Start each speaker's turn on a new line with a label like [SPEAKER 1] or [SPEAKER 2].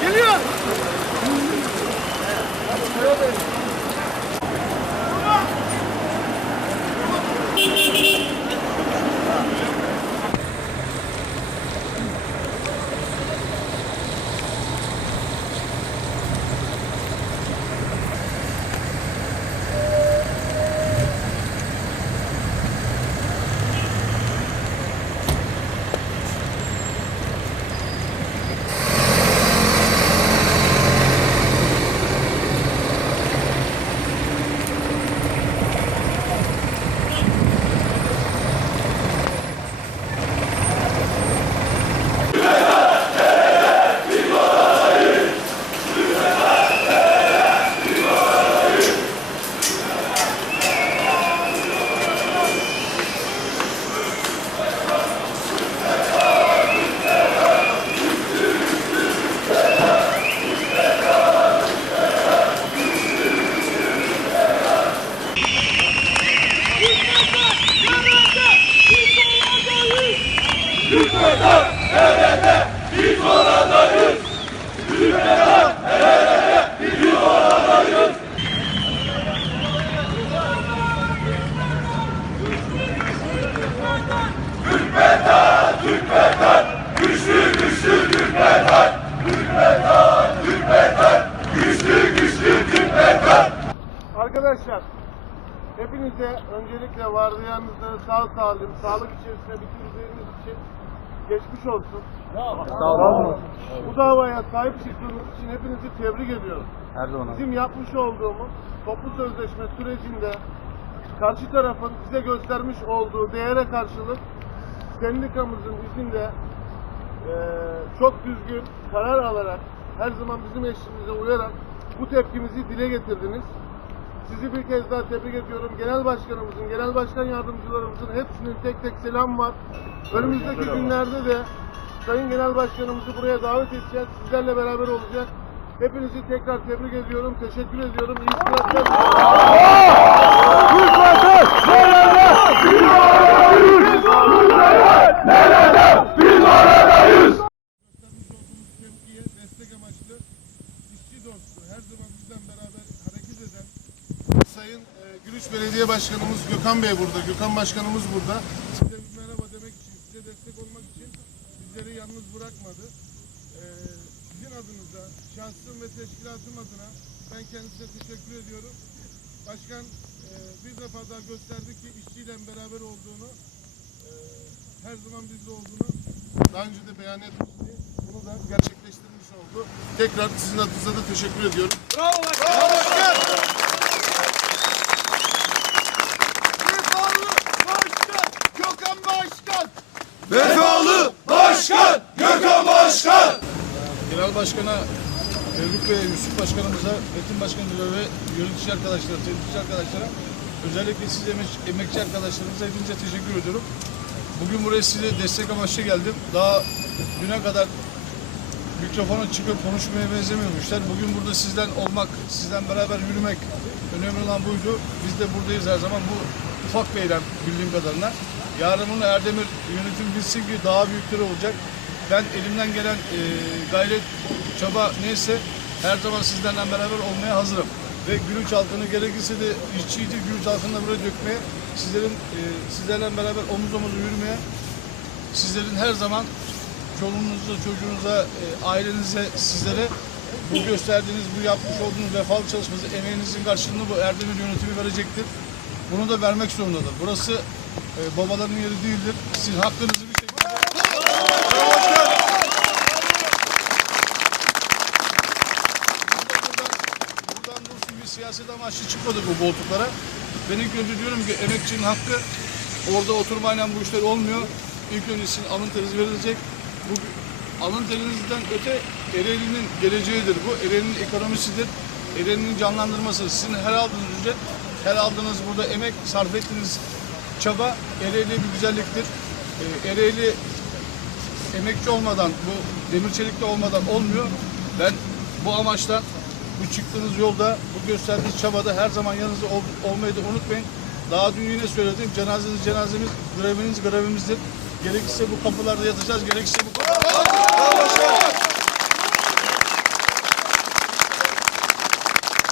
[SPEAKER 1] Geliyor. Arkadaşlar hepinize öncelikle vardiyanızda sağ salim, sağlık içerisinde bitirdiğiniz için geçmiş olsun.
[SPEAKER 2] Sağ olun.
[SPEAKER 1] Bu davaya sahip çıktığınız için hepinizi tebrik ediyorum.
[SPEAKER 2] Her zaman.
[SPEAKER 1] Bizim yapmış olduğumuz toplu sözleşme sürecinde karşı tarafın bize göstermiş olduğu değere karşılık sendikamızın izinde eee, çok düzgün karar alarak her zaman bizim eşliğimize uyarak bu tepkimizi dile getirdiniz. Sizi bir kez daha tebrik ediyorum. Genel başkanımızın, genel başkan yardımcılarımızın hepsinin tek tek selam var. Önümüzdeki günlerde de Sayın Genel Başkanımızı buraya davet edeceğiz. Sizlerle beraber olacak. Hepinizi tekrar tebrik ediyorum. Teşekkür ediyorum. İyi istirahatler. Göstermiş olduğumuz tepkiye destek amaçlı işçi dostu her zaman bizden beraber hareket eden Sayın e, Gülüş Belediye Başkanımız Gökhan Bey burada, Gökhan Başkanımız burada. Size bir merhaba demek için, size destek olmak için bizleri yalnız bırakmadı. E, sizin adınıza, şahsım ve teşkilatım adına ben kendisine teşekkür ediyorum. Başkan e, bir defa daha gösterdi ki işçiyle beraber olduğunu, e, her zaman bizde olduğunu daha önce de beyan etmişti. Bunu da gerçekleştirmiş oldu. Tekrar sizin adınıza da teşekkür ediyorum.
[SPEAKER 3] Gökhan Başkan!
[SPEAKER 2] Vefalı Başkan Gökhan Başkan.
[SPEAKER 3] Genel Başkan'a, Mevlüt ve Yusuf Başkanımıza, Metin Başkanımıza ve yönetici arkadaşlara, temsilci arkadaşlara özellikle siz emek- emekçi arkadaşlarımıza hepinize teşekkür ediyorum. Bugün buraya size destek amaçlı geldim. Daha düne kadar mikrofona çıkıp konuşmaya benzemiyormuşlar. Bugün burada sizden olmak, sizden beraber yürümek önemli olan buydu. Biz de buradayız her zaman. Bu ufak bir eylem bildiğim kadarıyla. Yarın bunu Erdemir yönetim bilsin ki daha büyükleri olacak. Ben elimden gelen e, gayret, çaba neyse her zaman sizlerle beraber olmaya hazırım. Ve Gülüç halkını gerekirse de işçiydi Gülüç halkını da buraya dökmeye, sizlerin e, sizlerle beraber omuz omuza yürümeye, sizlerin her zaman çoluğunuza, çocuğunuza, e, ailenize, sizlere bu gösterdiğiniz, bu yapmış olduğunuz vefalı çalışması, emeğinizin karşılığını bu Erdemir yönetimi verecektir. Bunu da vermek zorundadır. Burası e, babaların yeri değildir. Sizin hakkınızı bir şekilde... Buradan dursun bir siyaset amaçlı çıkmadık bu koltuklara. Ben ilk önce diyorum ki emekçinin hakkı orada oturmayla bu işler olmuyor. İlk önce sizin alın teriniz verilecek. Bu alın terinizden öte Ereğli'nin geleceğidir bu. Ereğli'nin ekonomisidir. Ereğli'nin canlandırması. Sizin her aldığınız ücret, her aldığınız burada emek, sarf ettiğiniz çaba Ereğli bir güzelliktir. Ee, Ereğli emekçi olmadan, bu demir çelikte olmadan olmuyor. Ben bu amaçla bu çıktığınız yolda, bu gösterdiğiniz çabada her zaman yanınızda ol- olmayı da unutmayın. Daha dün yine söyledim, cenazeniz cenazemiz, greviniz grevimizdir. Gerekirse bu kapılarda yatacağız, gerekirse